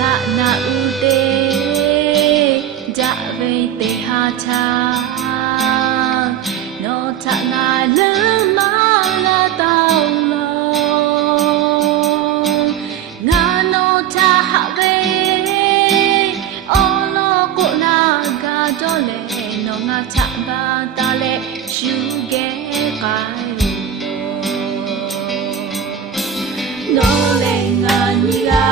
cha na ute ja ve te ha cha no ta na le ma la tao lo nga no ta ha ve o no ko na ga do le no nga cha ba ta le shu ge kai no le nga ni ga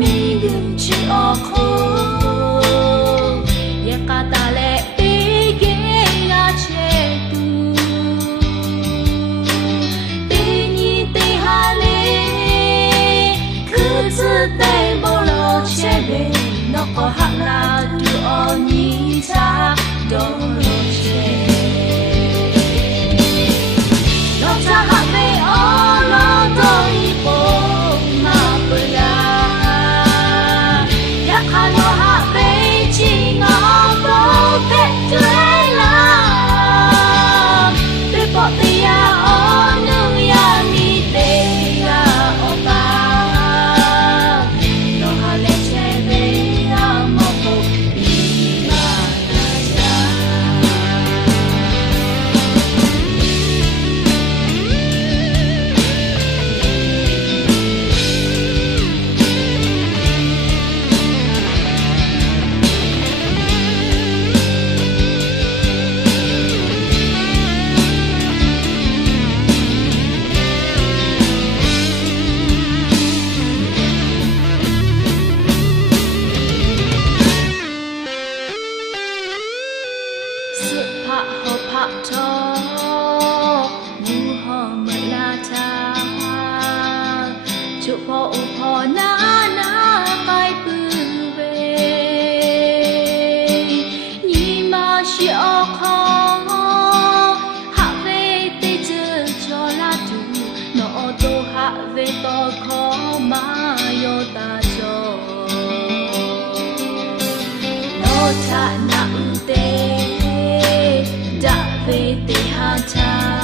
mi gum chi o ko ye ka ta le pe ge ga che tu te ni te ha le ku tsu te bo lo che be no ko ha na tu o ni cha do lo che no cha ha be o lo do i po ma pu la ya ka lo ha be chi ngo bo pe tue la pe po te ya o nu ya ni te ya o ba no ha le che be ya mo po ni ma na ya Sự phạ hồ phạ cho ngu hồ mơ la cha chụ phô u phô na na kai pu về ni ma shi o kho hạ về tê chơ cho la tu no to hạ về to kho ma yo ta cho no cha na u te ja ve te ha cha